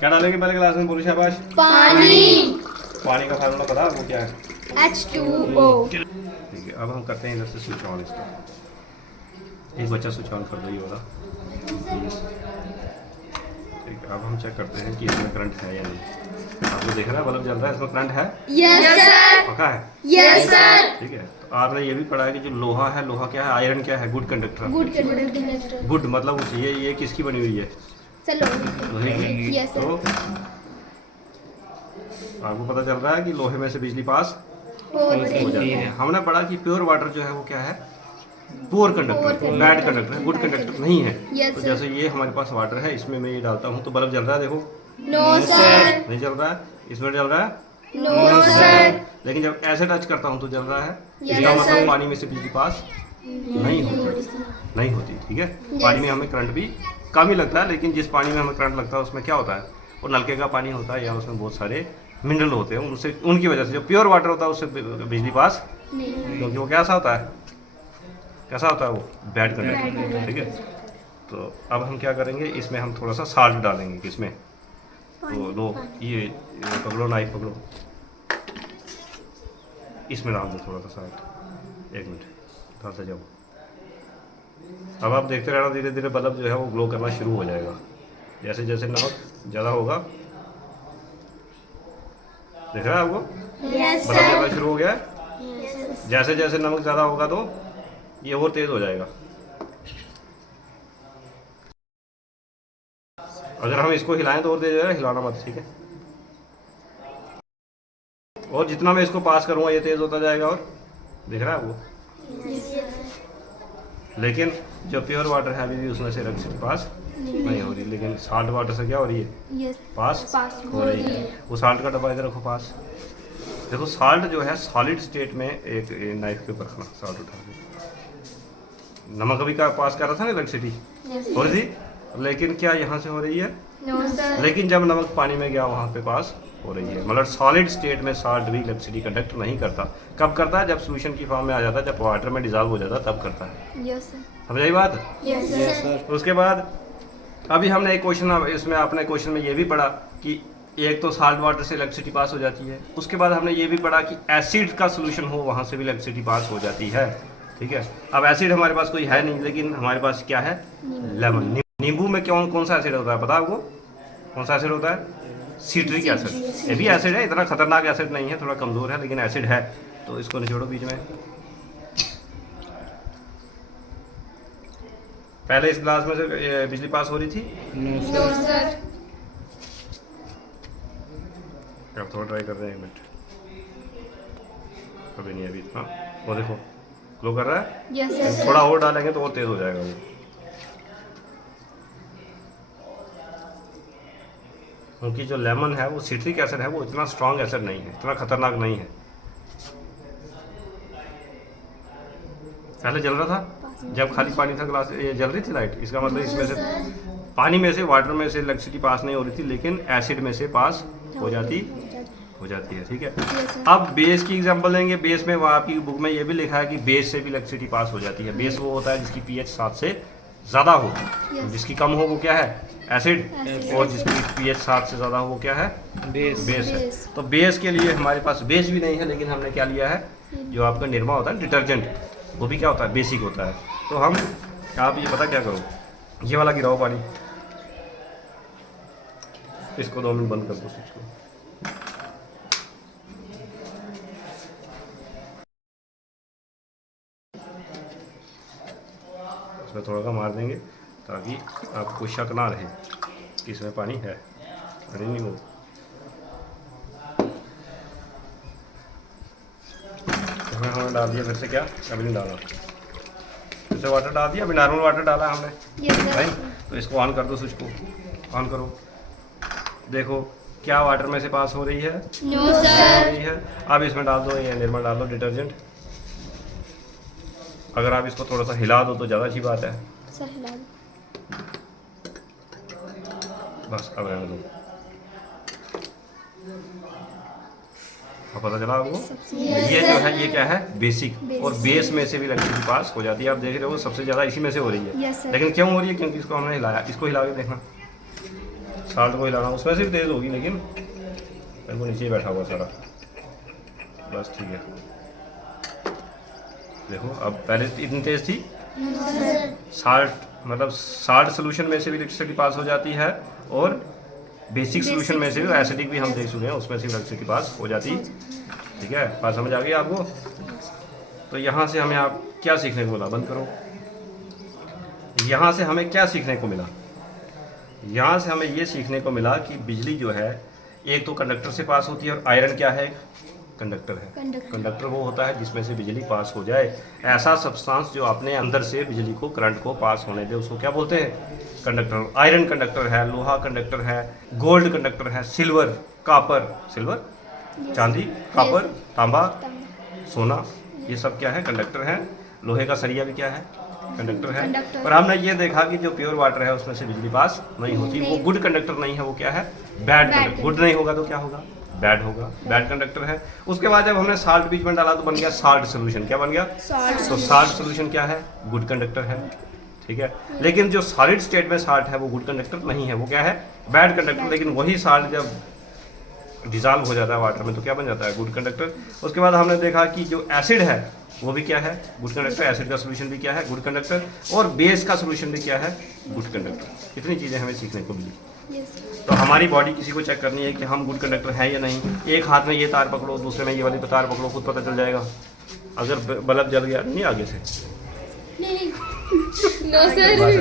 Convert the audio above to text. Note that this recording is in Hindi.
क्या डालेंगे पहले गिलास में? बोलो शाबाश। पानी। पानी का फार्मूला पता है वो क्या है? H2O। ठीक है, अब हम करते हैं इधर से स्विच ऑन इसका। एक बच्चा स्विच ऑन कर दो ये वाला। ठीक है, अब हम चेक करते हैं कि इसमें करंट है या नहीं। आपको देख रहा है बल्ब जल रहा है, इसमें करंट है? Yes sir. पक्का है? Yes sir. ठीक है, तो आपने ये भी पढ़ा है कि जो लोहा है, लोहा क्या है? आयरन क्या है? Good conductor. Good conductor. Good मतलब उस ये किसकी बनी हुई है? चलो। लोहे की। Yes sir. तो आपको पता चल रहा है कि लोहे में से बिजली पास हो हो रही जाती है। है। हमने पढ़ा कि प्योर वाटर जो है वो क्या है? Poor conductor, bad conductor, good conductor नहीं है। Yes, तो sir. जैसे ये हमारे पास वाटर है, इसमें मैं ये डालता हूँ तो बल्ब जल रहा है, देखो। No sir. नहीं जल रहा है, इसमें जल रहा है। No sir. लेकिन जब ऐसे टच करता हूँ तो जल रहा है। Yes, इसका मतलब sir. पानी में से बिजली पास नहीं होती। ठीक है, पानी में हमें करंट भी कम ही लगता है, लेकिन जिस पानी में हमें करंट लगता है उसमें क्या होता है? वो नलके का पानी होता है या उसमें बहुत सारे मिनरल होते हैं, उनसे उनकी वजह से जो प्योर वाटर होता है उससे बिजली पास क्योंकि वो कैसा होता है? कैसा होता है वो? Bad conductor. ठीक है, तो अब हम क्या करेंगे, इसमें हम थोड़ा सा साल्ट डालेंगे। किसमें? तो लो ये पकड़ो, नाइफ पकड़ो, इसमें डाल दो थोड़ा सा साल्ट। एक मिनट डालते जाओ। अब आप देखते रहना, धीरे धीरे बल्ब जो है वो ग्लो करना शुरू हो जाएगा। जैसे जैसे नमक ज़्यादा होगा, देख रहा है आपको? Yes bulb sir. जलना शुरू हो गया है। जैसे जैसे नमक ज़्यादा होगा तो ये और तेज़ हो जाएगा। अगर हम इसको हिलाएं तो और तेज हो जाएगा, हिलाना मत, ठीक है? और जितना मैं इसको पास करूँगा ये तेज़ होता जाएगा। और दिख रहा है वो? लेकिन जो प्योर वाटर है अभी भी उसमें से इलेक्ट्रिसिटी पास नहीं हो रही, लेकिन साल्ट वाटर से क्या हो रही है? यस पास पास हो रही है। वो साल्ट का डब्बा इधर रखो पास। देखो साल्ट जो है सॉलिड स्टेट में, एक नाइफ के ऊपर रखना साल्ट उठा के। नमक अभी का पास कर रहा था ना इलेक्ट्रिसिटी, हो रही थी, लेकिन क्या यहाँ से हो रही है? No sir. लेकिन जब नमक पानी में गया वहाँ पे पास हो रही है। मतलब सॉलिड स्टेट में साल्ट भी इलेक्ट्रिसिटी कंडक्ट नहीं करता। कब करता है? जब सोल्यूशन की फॉर्म में आ जाता है, जब वाटर में डिजॉल्व हो जाता है तब करता है। Yes sir. समझ आई बात? Yes sir. उसके बाद अभी हमने एक क्वेश्चन, इसमें आपने क्वेश्चन में ये भी पढ़ा कि एक तो साल्ट वाटर से इलेक्ट्रिसिटी पास हो जाती है। उसके बाद हमने ये भी पढ़ा कि एसिड का सोल्यूशन हो वहाँ से भी इलेक्ट्रिसिटी पास हो जाती है। ठीक है, अब एसिड हमारे पास कोई है नहीं, लेकिन हमारे पास क्या है? लेमन। नींबू में कौन सा एसिड होता है पता है आपको? कौन सा एसिड होता है? Citric acid. ये भी एसिड है, इतना खतरनाक एसिड नहीं है, थोड़ा कमज़ोर है, लेकिन एसिड है। तो इसको निचोड़ो बीच में। पहले इस ग्लास में से बिजली पास हो रही थी? No sir. अब थोड़ा ट्राई कर रहे हैं, एक मिनट। अभी नहीं, अभी इतना। वो देखो ग्लो कर रहा है। Yes sir. थोड़ा और डालेंगे तो और तेज़ हो जाएगा वो, क्योंकि जो लेमन है वो सिट्रिक एसिड है, वो इतना स्ट्रॉन्ग एसिड नहीं है, इतना खतरनाक नहीं है। पहले जल रहा था जब खाली पानी था, ग्लास ये जल रही थी लाइट। इसका मतलब इसमें से पानी में से, वाटर में से इलेक्ट्रिसिटी पास नहीं हो रही थी, लेकिन एसिड में से पास हो जाती है। ठीक है, अब बेस की एग्जांपल लेंगे। बेस में वहाँ आपकी बुक में ये भी लिखा है कि बेस से भी इलेक्ट्रिसिटी पास हो जाती है। बेस वो होता है जिसकी पीएच 7 से ज़्यादा हो, जिसकी कम हो वो क्या है? एसिड। और जिसकी पीएच 7 से ज़्यादा हो वो क्या है? बेस है। तो बेस के लिए हमारे पास बेस भी नहीं है, लेकिन हमने क्या लिया है? जो आपका निरमा होता है डिटर्जेंट, वो भी क्या होता है? बेसिक होता है। तो हम, आप ये पता क्या करो, ये वाला गिराओ पानी, इसको 2 मिनट बंद कर दो स्विच को। इसमें थोड़ा सा मार देंगे ताकि आपको शक ना रहे कि इसमें पानी है। पानी नहीं हो, इसमें हमने डाल दिया फिर से, क्या अभी नहीं डाला, फिर से वाटर डाल दिया, अभी नॉर्मल वाटर डाला है हमने। Yes sir. राइट, तो इसको ऑन कर दो, स्विच को ऑन करो। देखो क्या वाटर में से पास हो रही है? नो हो सर। रही है। अब इसमें डाल दो ये निरमा, डाल दो डिटर्जेंट। अगर आप इसको थोड़ा सा हिला दो तो ज़्यादा अच्छी बात है। सर हिला दो। बस अब रहने दो। अब पता चला आपको? ये जो है ये क्या है? बेसिक। और बेस में से भी इलेक्ट्रिसिटी पास हो जाती है। आप देख रहे हो सबसे ज़्यादा इसी में से हो रही है। Yes, sir. लेकिन क्यों हो रही है? क्योंकि इसको हमने हिलाया। इसको हिला के देखना, साल्ट को हिलाना, उसमें से भी तेज़ होगी लेकिन मेरे को नीचे ही बैठा हुआ सारा, बस ठीक है। देखो अब पहले इतनी तेज़ थी, साल्ट मतलब साल्ट सोल्यूशन में से भी इलेक्ट्रिसिटी पास हो जाती है और बेसिक सोल्यूशन में से भी, एसिडिक भी हम देख चुके हैं, उसमें से इलेक्ट्रिसिटी पास हो जाती है। ठीक है, बात समझ आ गई आपको? तो यहाँ से हमें आप क्या सीखने को मिला, बंद करो। यहाँ से हमें क्या सीखने को मिला? यहाँ से हमें ये सीखने को मिला कि बिजली जो है एक तो कंडक्टर से पास होती है, और आयरन क्या है? कंडक्टर है। कंडक्टर वो होता है जिसमें से बिजली पास हो जाए। ऐसा सब्सटेंस जो अपने अंदर से बिजली को, करंट को पास होने दे, उसको क्या बोलते हैं? कंडक्टर। आयरन कंडक्टर है, लोहा कंडक्टर है, गोल्ड कंडक्टर है, सिल्वर, कापर, सिल्वर चांदी, कापर, तांबा, सोना, ये सब क्या है? कंडक्टर है। लोहे का सरिया भी क्या है? कंडक्टर है। पर हमने ये देखा कि जो प्योर वाटर है उसमें से बिजली पास नहीं होती, वो गुड कंडक्टर नहीं है, वो क्या है? Bad conductor. गुड नहीं होगा तो क्या होगा? बैड होगा, बैड कंडक्टर है। उसके बाद जब हमने साल्ट बीच में डाला तो बन गया साल्ट सोल्यूशन। क्या बन गया? तो साल्ट सोल्यूशन क्या है? गुड कंडक्टर है। ठीक है, लेकिन जो सॉलिड स्टेट में साल्ट है वो गुड कंडक्टर नहीं है, वो क्या है? Bad conductor. लेकिन वही साल्ट जब डिजॉल्व हो जाता है वाटर में तो क्या बन जाता है? Good conductor. उसके बाद हमने देखा कि जो एसिड है वो भी क्या है? Good conductor. एसिड का सोल्यूशन भी क्या है? Good conductor. और बेस का सोल्यूशन भी क्या है? Good conductor. इतनी चीज़ें हमें सीखने को मिली। तो हमारी बॉडी किसी को चेक करनी है कि हम गुड कंडक्टर हैं या नहीं। एक हाथ में ये तार पकड़ो, दूसरे में ये वाली तार पकड़ो, खुद पता चल जाएगा। अगर बल्ब जल गया नहीं आगे से, नो सर।